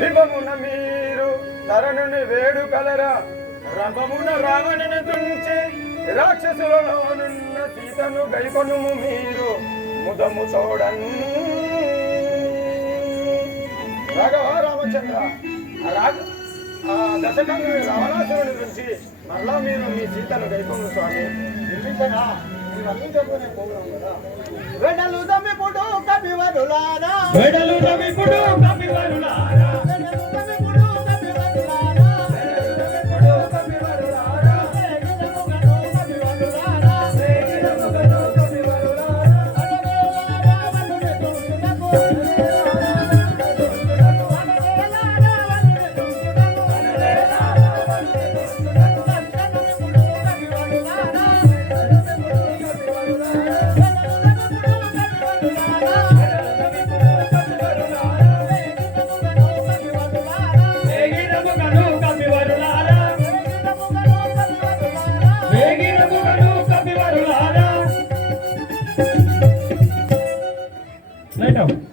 విభమున మీరు తరణుని వేడు కలరా రంభమున రావణుని తుంచి రాక్షసులలోనున్న సీతను గైకొనుము మీరు ముదము చూడన్ రాఘవ రామచంద్ర దశకంగా రావణాసురుని నుంచి మరలా మీరు మీ సీతను గైకొను స్వామి. వెడలు దమిపుడు కపివరులారా వెడలు దమిపుడు కపివరులారా Right now.